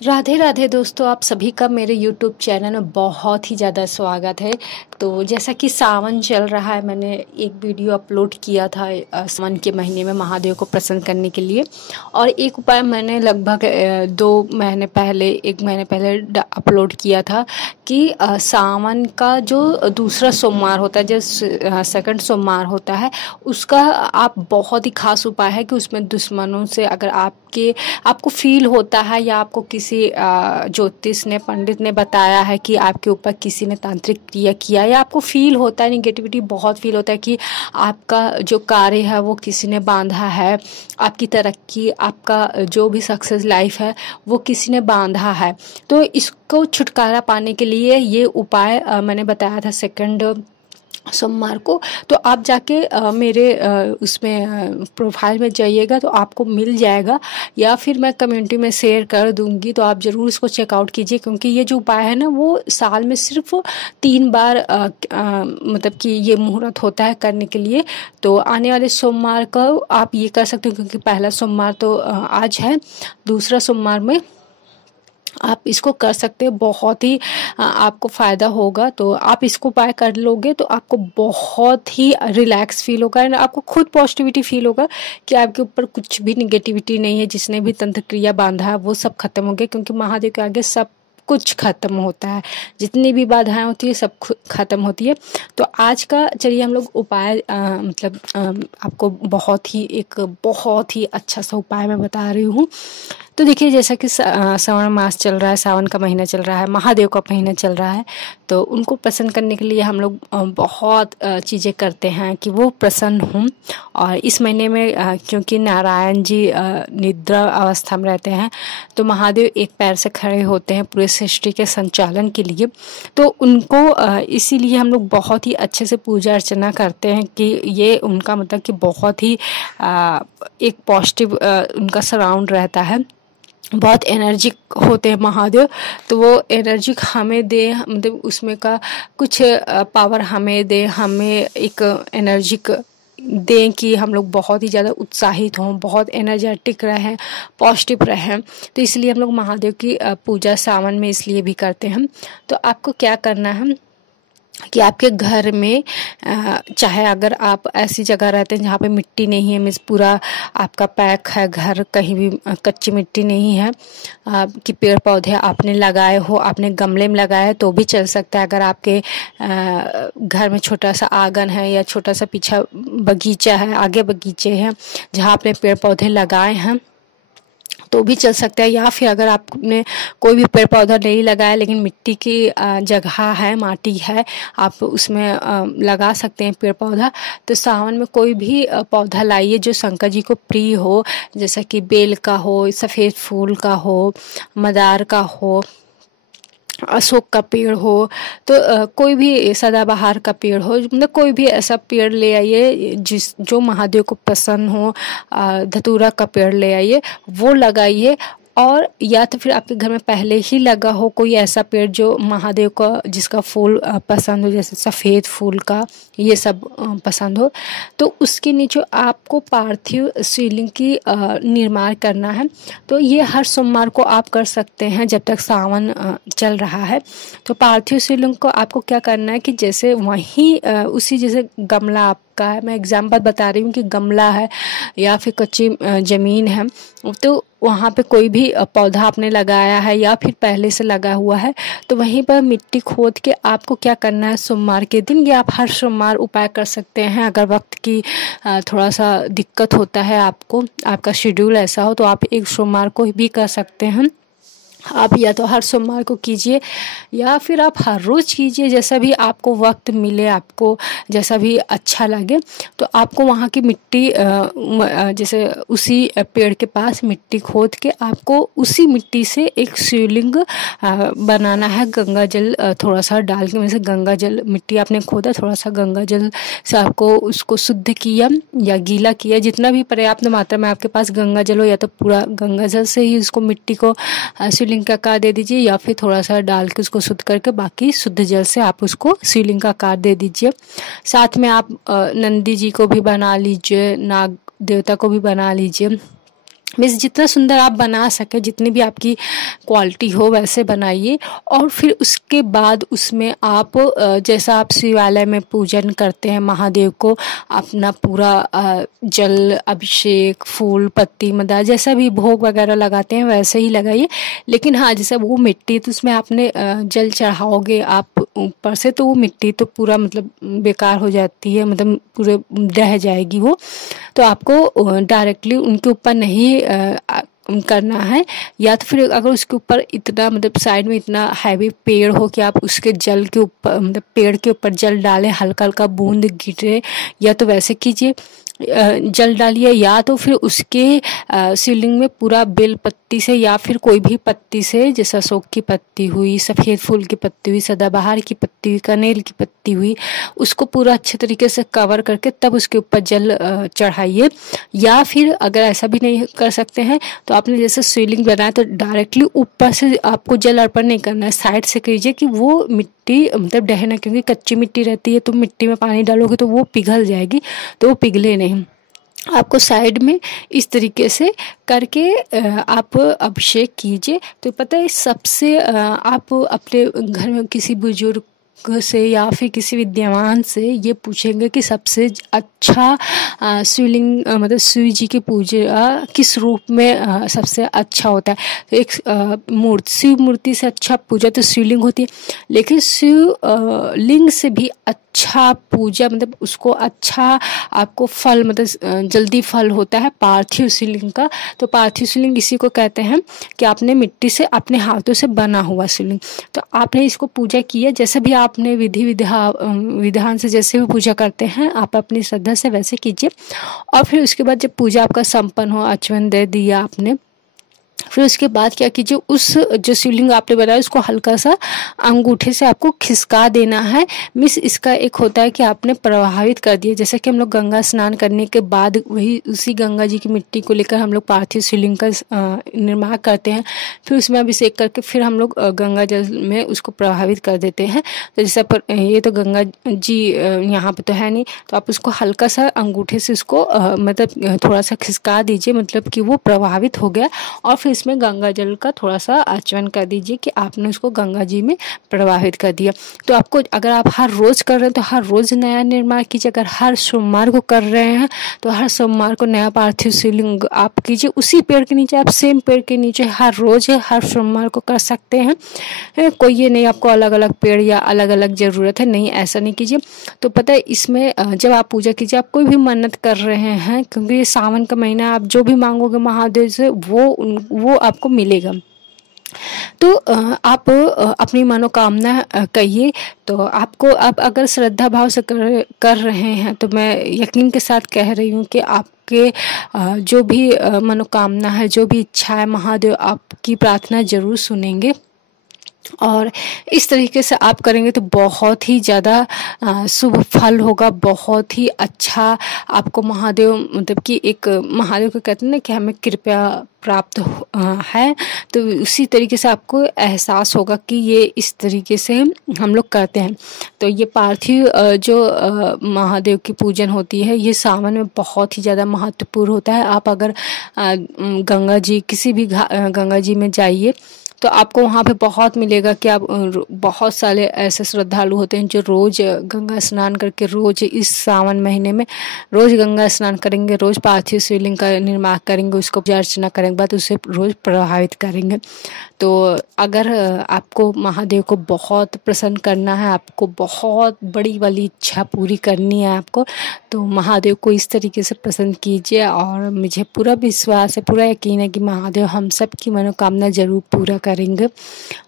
राधे राधे दोस्तों, आप सभी का मेरे YouTube चैनल में बहुत ही ज़्यादा स्वागत है। तो जैसा कि सावन चल रहा है, मैंने एक वीडियो अपलोड किया था सावन के महीने में महादेव को प्रसन्न करने के लिए। और एक उपाय मैंने लगभग 2 महीने पहले 1 महीने पहले अपलोड किया था कि सावन का जो दूसरा सोमवार होता है, जो सेकंड सोमवार होता है, उसका आप बहुत ही खास उपाय है कि उसमें दुश्मनों से अगर आपको फील होता है या आपको किसी ज्योतिष ने पंडित ने बताया है कि आपके ऊपर किसी ने तांत्रिक क्रिया किया, या आपको फील होता है निगेटिविटी बहुत फील होता है कि आपका जो कार्य है वो किसी ने बांधा है, आपकी तरक्की, आपका जो भी सक्सेस लाइफ है वो किसी ने बांधा है, तो इसको छुटकारा पाने के लिए ये उपाय मैंने बताया था सेकंड सोमवार को। तो आप जाके मेरे उसमें प्रोफाइल में जाइएगा तो आपको मिल जाएगा, या फिर मैं कम्युनिटी में शेयर कर दूंगी, तो आप ज़रूर इसको चेकआउट कीजिए। क्योंकि ये जो उपाय है ना, वो साल में सिर्फ 3 बार मतलब कि ये मुहूर्त होता है करने के लिए। तो आने वाले सोमवार का आप ये कर सकते हो, क्योंकि पहला सोमवार तो आज है, दूसरा सोमवार में आप इसको कर सकते हो। बहुत ही आपको फ़ायदा होगा। तो आप इसको उपाय कर लोगे तो आपको बहुत ही रिलैक्स फील होगा, एंड आपको खुद पॉजिटिविटी फील होगा कि आपके ऊपर कुछ भी निगेटिविटी नहीं है। जिसने भी तंत्र क्रिया बांधा है वो सब खत्म हो गया, क्योंकि महादेव के आगे सब कुछ खत्म होता है। जितनी भी बाधाएं होती है सब खत्म होती है। तो आज का चलिए हम लोग उपाय मतलब आपको बहुत ही अच्छा सा उपाय मैं बता रही हूँ। तो देखिए, जैसा कि श्रावण मास चल रहा है, सावन का महीना चल रहा है, महादेव का महीना चल रहा है, तो उनको प्रसन्न करने के लिए हम लोग बहुत चीज़ें करते हैं कि वो प्रसन्न हों। और इस महीने में क्योंकि नारायण जी निद्रा अवस्था में रहते हैं, तो महादेव एक पैर से खड़े होते हैं पूरे सृष्टि के संचालन के लिए। तो उनको इसीलिए हम लोग बहुत ही अच्छे से पूजा अर्चना करते हैं कि ये उनका मतलब कि बहुत ही एक पॉजिटिव उनका सराउंड रहता है। बहुत एनर्जिक होते हैं महादेव, तो वो एनर्जिक हमें दे, मतलब उसमें का कुछ पावर हमें दे, हमें एक एनर्जिक दें कि हम लोग बहुत ही ज़्यादा उत्साहित हों, बहुत एनर्जेटिक रहें, पॉजिटिव रहें। तो इसलिए हम लोग महादेव की पूजा सावन में इसलिए भी करते हैं। तो आपको क्या करना है कि आपके घर में चाहे अगर आप ऐसी जगह रहते हैं जहाँ पे मिट्टी नहीं है, मीन्स पूरा आपका पैक है घर, कहीं भी कच्ची मिट्टी नहीं है, कि पेड़ पौधे आपने लगाए हो, आपने गमले में लगाए तो भी चल सकता है। अगर आपके घर में छोटा सा आंगन है या छोटा सा पीछा बगीचा है, आगे बगीचे हैं जहाँ आपने पेड़ पौधे लगाए हैं तो भी चल सकता है। या फिर अगर आपने कोई भी पेड़ पौधा नहीं लगाया लेकिन मिट्टी की जगह है, माटी है, आप उसमें लगा सकते हैं पेड़ पौधा। तो सावन में कोई भी पौधा लाइए जो शंकर जी को प्रिय हो, जैसा कि बेल का हो, सफ़ेद फूल का हो, मदार का हो, अशोक का पेड़ हो, तो कोई भी सदाबहार का पेड़ हो, मतलब कोई भी ऐसा पेड़ ले आइए जो महादेव को पसंद हो। धतूरा का पेड़ ले आइए, वो लगाइए। और या तो फिर आपके घर में पहले ही लगा हो कोई ऐसा पेड़ जो महादेव का जिसका फूल पसंद हो, जैसे सफ़ेद फूल का, ये सब पसंद हो, तो उसके नीचे आपको पार्थिव शिवलिंग की निर्माण करना है। तो ये हर सोमवार को आप कर सकते हैं जब तक सावन चल रहा है। तो पार्थिव शिवलिंग को आपको क्या करना है कि जैसे वहीं उसी जैसे गमला आपका है, मैं एग्जाम्पल बता रही हूँ कि गमला है या फिर कच्ची ज़मीन है, तो वहाँ पे कोई भी पौधा आपने लगाया है या फिर पहले से लगा हुआ है, तो वहीं पर मिट्टी खोद के आपको क्या करना है सोमवार के दिन, ये आप हर सोमवार उपाय कर सकते हैं। अगर वक्त की थोड़ा सा दिक्कत होता है, आपको आपका शेड्यूल ऐसा हो, तो आप एक सोमवार को भी कर सकते हैं। आप या तो हर सोमवार को कीजिए या फिर आप हर रोज़ कीजिए, जैसा भी आपको वक्त मिले, आपको जैसा भी अच्छा लगे। तो आपको वहाँ की मिट्टी जैसे उसी पेड़ के पास मिट्टी खोद के आपको उसी मिट्टी से एक शिवलिंग बनाना है। गंगा जल थोड़ा सा डाल के, जैसे गंगा जल मिट्टी आपने खोदा, थोड़ा सा गंगा जल से आपको उसको शुद्ध किया या गीला किया, जितना भी पर्याप्त मात्रा में आपके पास गंगा जल हो, या तो पूरा गंगा जल से ही उसको मिट्टी को शिवलिंग का आकार दे दीजिए, या फिर थोड़ा सा डाल के उसको शुद्ध करके बाकी शुद्ध जल से आप उसको शिवलिंग का आकार दे दीजिए। साथ में आप नंदी जी को भी बना लीजिए, नाग देवता को भी बना लीजिए, मीन्स जितना सुंदर आप बना सके, जितनी भी आपकी क्वालिटी हो वैसे बनाइए। और फिर उसके बाद उसमें आप जैसा आप शिवालय में पूजन करते हैं महादेव को, अपना पूरा जल अभिषेक, फूल पत्ती मदार जैसा भी भोग वगैरह लगाते हैं वैसे ही लगाइए। लेकिन हाँ, जैसे वो मिट्टी तो उसमें आपने जल चढ़ाओगे आप ऊपर से, तो वो मिट्टी तो पूरा मतलब बेकार हो जाती है, मतलब पूरे ढह जाएगी वो। तो आपको डायरेक्टली उनके ऊपर नहीं करना है। या तो फिर अगर उसके ऊपर इतना मतलब साइड में इतना हैवी पेड़ हो कि आप उसके जल के ऊपर मतलब पेड़ के ऊपर जल डालें, हल्का हल्का बूंद गिरे, या तो वैसे कीजिए, जल डालिए। या तो फिर उसके शिवलिंग में पूरा बेल पत्ती से या फिर कोई भी पत्ती से, जैसे अशोक की पत्ती हुई, सफ़ेद फूल की पत्ती हुई, सदाबहार की पत्ती हुई, कनेल की पत्ती हुई, उसको पूरा अच्छे तरीके से कवर करके तब उसके ऊपर जल चढ़ाइए। या फिर अगर ऐसा भी नहीं कर सकते हैं तो आपने जैसे शिवलिंग बनाया तो डायरेक्टली ऊपर से आपको जल अर्पण नहीं करना है, साइड से कीजिए कि वो मिट्टी मतलब डहे, क्योंकि कच्ची मिट्टी रहती है तो मिट्टी में पानी डालोगे तो वो पिघल जाएगी, तो वो पिघले नहीं। आपको साइड में इस तरीके से करके आप अभिषेक कीजिए। तो पता है सबसे आप अपने घर में किसी बुजुर्ग से या फिर किसी विद्वान से ये पूछेंगे कि सबसे अच्छा शिवलिंग मतलब शिव जी की पूजा किस रूप में सबसे अच्छा होता है। तो एक मूर्ति, शिव मूर्ति से अच्छा पूजा तो शिवलिंग होती है, लेकिन शिव लिंग से भी अच्छा पूजा मतलब उसको अच्छा आपको फल मतलब जल्दी फल होता है पार्थिव शिवलिंग का। तो पार्थिव शिवलिंग इसी को कहते हैं कि आपने मिट्टी से अपने हाथों से बना हुआ शिवलिंग। तो आपने इसको पूजा किया, जैसे भी आपने विधान से जैसे भी पूजा करते हैं आप अपनी श्रद्धा से वैसे कीजिए। और फिर उसके बाद जब पूजा आपका संपन्न हो, आचमन दे दिया आपने, फिर उसके बाद क्या कीजिए, उस जो शिवलिंग आपने बनाया उसको हल्का सा अंगूठे से आपको खिसका देना है। मिस इसका एक होता है कि आपने प्रभावित कर दिया, जैसे कि हम लोग गंगा स्नान करने के बाद वही उसी गंगा जी की मिट्टी को लेकर हम लोग पार्थिव शिवलिंग का निर्माण करते हैं, फिर उसमें अभिषेक करके फिर हम लोग गंगा जल में उसको प्रभावित कर देते हैं। तो जैसे पर ये तो गंगा जी यहाँ पे तो है नहीं, तो आप उसको हल्का सा अंगूठे से उसको मतलब थोड़ा सा खिसका दीजिए, मतलब कि वो प्रभावित हो गया। और फिर इसमें गंगा जल का थोड़ा सा आचमन कर दीजिए कि आपने उसको गंगा जी में प्रवाहित कर दिया। तो आपको अगर आप हर रोज़ कर रहे हैं तो हर रोज़ नया निर्माण कीजिए। अगर हर सोमवार को कर रहे हैं तो हर सोमवार को नया पार्थिव शिवलिंग आप कीजिए, उसी पेड़ के नीचे, आप सेम पेड़ के नीचे हर रोज़ हर सोमवार को कर सकते हैं। कोई ये नहीं आपको अलग अलग पेड़ या अलग अलग ज़रूरत है, नहीं ऐसा नहीं कीजिए। तो पता है इसमें जब आप पूजा कीजिए, आप कोई भी मन्नत कर रहे हैं, क्योंकि ये सावन का महीना, आप जो भी मांगोगे महादेव से वो आपको मिलेगा। तो आप अपनी मनोकामना कहिए। तो आपको अब अगर श्रद्धा भाव से कर रहे हैं तो मैं यकीन के साथ कह रही हूँ कि आपके जो भी मनोकामना है, जो भी इच्छा है, महादेव आपकी प्रार्थना जरूर सुनेंगे। और इस तरीके से आप करेंगे तो बहुत ही ज़्यादा शुभ फल होगा, बहुत ही अच्छा आपको महादेव मतलब कि एक महादेव को कहते हैं ना कि हमें कृपया प्राप्त है, तो उसी तरीके से आपको एहसास होगा कि ये इस तरीके से हम लोग करते हैं। तो ये पार्थिव जो महादेव की पूजन होती है ये सावन में बहुत ही ज़्यादा महत्वपूर्ण होता है। आप अगर गंगा जी किसी भी गंगा जी में जाइए तो आपको वहाँ पे बहुत मिलेगा कि आप बहुत सारे ऐसे श्रद्धालु होते हैं जो रोज़ गंगा स्नान करके रोज़ इस सावन महीने में रोज़ गंगा स्नान करेंगे, रोज़ पार्थिव शिवलिंग का निर्माण करेंगे, उसको पूजा अर्चना करेंगे, बाद उसे रोज़ प्रभावित करेंगे। तो अगर आपको महादेव को बहुत प्रसन्न करना है, आपको बहुत बड़ी वाली इच्छा पूरी करनी है आपको, तो महादेव को इस तरीके से प्रसन्न कीजिए। और मुझे पूरा विश्वास है, पूरा यकीन है कि महादेव हम सब की मनोकामना ज़रूर पूरा करेंगे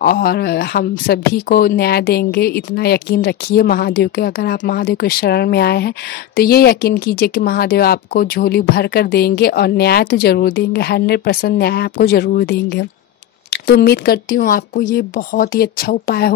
और हम सभी को न्याय देंगे। इतना यकीन रखिए महादेव के। अगर आप महादेव के शरण में आए हैं तो ये यकीन कीजिए कि महादेव आपको झोली भर कर देंगे और न्याय तो ज़रूर देंगे, 100% न्याय आपको ज़रूर देंगे। तो उम्मीद करती हूँ आपको ये बहुत ही अच्छा उपाय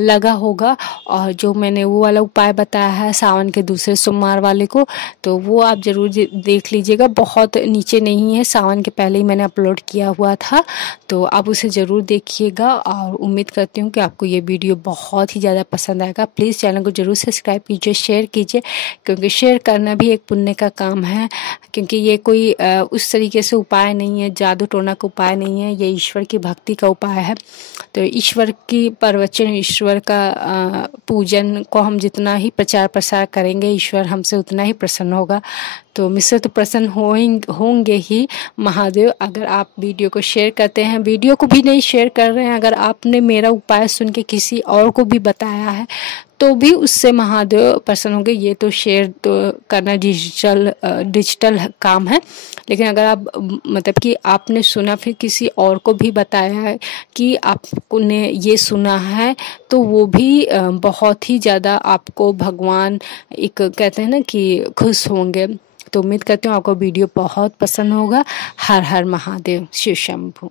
लगा होगा। और जो मैंने वो वाला उपाय बताया है सावन के दूसरे सोमवार वाले को, तो वो आप ज़रूर देख लीजिएगा। बहुत नीचे नहीं है, सावन के पहले ही मैंने अपलोड किया हुआ था, तो आप उसे ज़रूर देखिएगा। और उम्मीद करती हूँ कि आपको ये वीडियो बहुत ही ज़्यादा पसंद आएगा। प्लीज़ चैनल को ज़रूर सब्सक्राइब कीजिए, शेयर कीजिए, क्योंकि शेयर करना भी एक पुण्य का काम है। क्योंकि ये कोई उस तरीके से उपाय नहीं है, जादू टोना का उपाय नहीं है, ये ईश्वर की भक्ति का उपाय है। तो ईश्वर की प्रवचन, ईश्वर का पूजन को हम जितना ही प्रचार प्रसार करेंगे, ईश्वर हमसे उतना ही प्रसन्न होगा। तो मुझसे तो प्रसन्न होंगे ही महादेव। अगर आप वीडियो को शेयर करते हैं, वीडियो को भी नहीं शेयर कर रहे हैं, अगर आपने मेरा उपाय सुन के किसी और को भी बताया है, तो भी उससे महादेव प्रसन्न होंगे। ये तो शेयर तो करना डिजिटल काम है, लेकिन अगर आप मतलब कि आपने सुना फिर किसी और को भी बताया है कि आपको ने ये सुना है, तो वो भी बहुत ही ज़्यादा आपको भगवान एक कहते हैं ना कि खुश होंगे। तो उम्मीद करती हूँ आपको वीडियो बहुत पसंद होगा। हर हर महादेव, शिव शंभू।